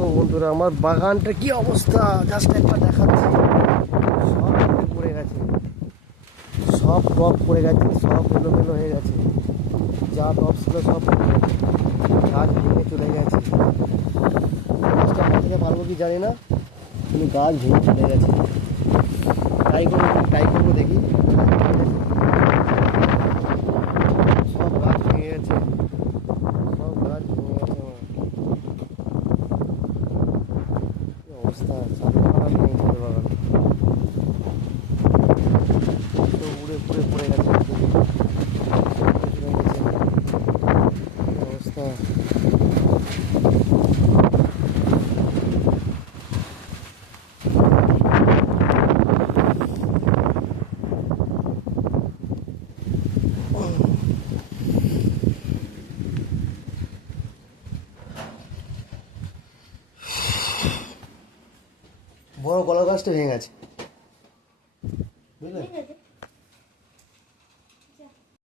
ও বন্ধুরা, আমার বাগানটা কি অবস্থা জাস্ট একবার দেখাচ্ছি। সব পড়ে গেছে, সব টপ পড়ে গেছে, সব এলোমেলো হয়ে গেছে। যা টপ ছিল সব পড়ে গেছে, গাছ ভেঙে চলে গেছে। গাছটা বাঁচাতে পারবো কি জানি না, কিন্তু গাছ ভেঙে চলে গেছে। ট্রাই করবো দেখি। সব গাছ ভেঙে গেছে, সব গাছ ভেঙে গেছে। আমার কি অবস্থা, চালের বাগান নেই, চালের বাগান তো উড়ে পুড়ে পড়ে গেছে। অবস্থা বড় কলা গাছটা ভেঙে গেছে, বুঝলে?